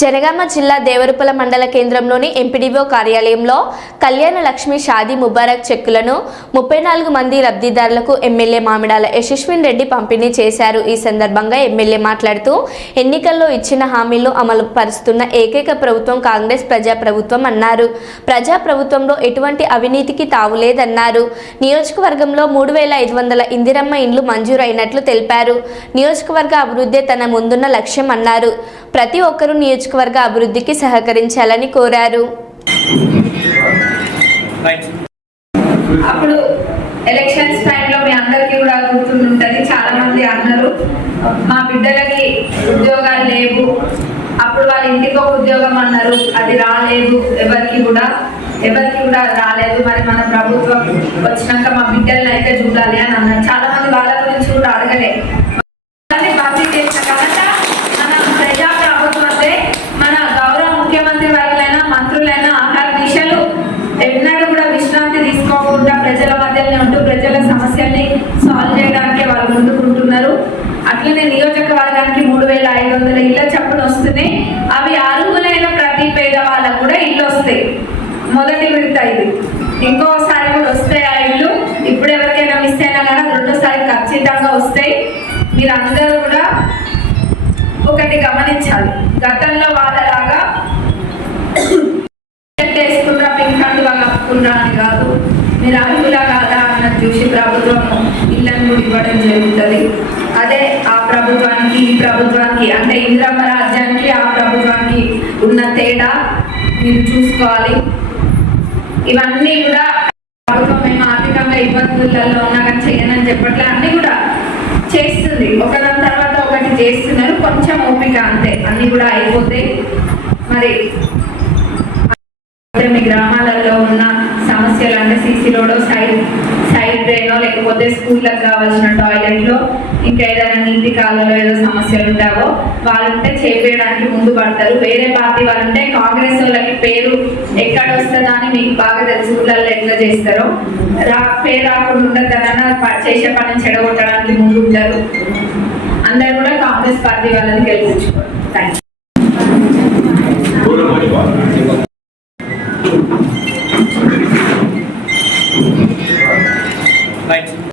జనగామ జిల్లా దేవరపల మండల కేంద్రంలోని ఎంపీడీఓ కార్యాలయంలో కళ్యాణ లక్ష్మి షాదీ ముబారక్ చెక్కులను ముప్పై నాలుగు మంది లబ్ధిదారులకు ఎమ్మెల్యే మామిడాల యశస్విన్ రెడ్డి పంపిణీ చేశారు. ఈ సందర్భంగా ఎమ్మెల్యే మాట్లాడుతూ ఎన్నికల్లో ఇచ్చిన హామీలు అమలు పరుస్తున్న ఏకైక ప్రభుత్వం కాంగ్రెస్ ప్రజా ప్రభుత్వం అన్నారు. ప్రజా ప్రభుత్వంలో ఎటువంటి అవినీతికి తావులేదన్నారు నియోజకవర్గంలో మూడు వేల ఐదు వందల ఇందిరమ్మ ఇండ్లు మంజూరైనట్లు తెలిపారు. నియోజకవర్గ అభివృద్ధి తన ముందున్న లక్ష్యం అన్నారు. ప్రతి ఒక్కరూ నియోజకవర్గ అభివృద్ధికి సహకరించాలని కోరారు. అప్పుడు ఎలక్షన్స్ టైంలో మీ అందరికీ కూడా గుర్తుంటుంది చాలా మంది అన్నారు మా బిడ్డలకి ఉద్యోగాలు లేవు. అప్పుడు వాళ్ళ ఇంటికి ఒక ఉద్యోగం అన్నారు అది రాలేదు ఎవరికి కూడా. ఎవరికి కూడా రాలేదు. మరి మన ప్రభుత్వం వచ్చినాక మా బిడ్డల్ని అయితే చూడాలి అని అన్నారు. చాలా ఎన్నడూ కూడా విశ్రాంతి తీసుకోకుండా ప్రజల మధ్యలోనే ఉంటూ ప్రజల సమస్యల్ని సాల్వ్ చేయడానికి వాళ్ళు ముందుకుంటున్నారు. అట్లనే నియోజకవర్గానికి మూడు వేల ఐదు వందల ఇళ్ళ చప్పున వస్తున్నాయి. అవి అర్హులైన ప్రతి పేదవాళ్ళకు కూడా ఇల్లు వస్తాయి. మొదటి విడత ఇది. ఇంకోసారి కూడా వస్తాయి ఆ ఇల్లు ఇప్పుడు ఎవరికైనా మిస్ అయినా కానీ రెండోసారి ఖచ్చితంగా వస్తాయి. మీరందరూ కూడా ఒకటి గమనించాలి. గతంలో వాళ్ళలాగా అని కాదు. మీరు అర్హుల కాదా అన్నది చూసి ప్రభుత్వం ఇళ్ళను కూడా ఇవ్వడం జరుగుతుంది. అదే ఆ ప్రభుత్వానికి ఈ ప్రభుత్వానికి అంటే ఇంద్రమ్మ రాజ్యానికి ఆ ప్రభుత్వానికి ఉన్న తేడా మీరు చూసుకోవాలి. ఇవన్నీ కూడా ప్రభుత్వం మేము ఆర్థికంగా ఇబ్బందులలో ఉన్నా కానీ చేయనని చెప్పట్లే. అన్ని కూడా చేస్తుంది. ఒకదాని తర్వాత ఒకటి చేస్తున్నారు. కొంచెం ఓపిక అంతే. అన్ని కూడా అయిపోతాయి మరి సమస్యలు సైడ్ సైడ్ డ్రైనో లేకపోతే స్కూళ్ళకి కావాల్సిన టాయిలెట్లో ఇంకా ఏదైనా నీటి కాలంలో ఏదో సమస్యలు ఉంటావో వాళ్ళు ఉంటే చేపేయడానికి ముందు పడతారు. వేరే పార్టీ వాళ్ళు ఉంటే కాంగ్రెస్ వాళ్ళకి పేరు ఎక్కడ వస్తుందా అని మీకు బాగా తెలుసు ఊళ్ళల్లో ఎట్లా చేస్తారో. రా పేరు రాకుండా ఉండద్దన చేసే పని చెడగొట్టడానికి ముందు ఉంటారు. అందరు కూడా కాంగ్రెస్ పార్టీ వాళ్ళని గెలిపించుకోండి. థ్యాంక్ దూరం Thank you.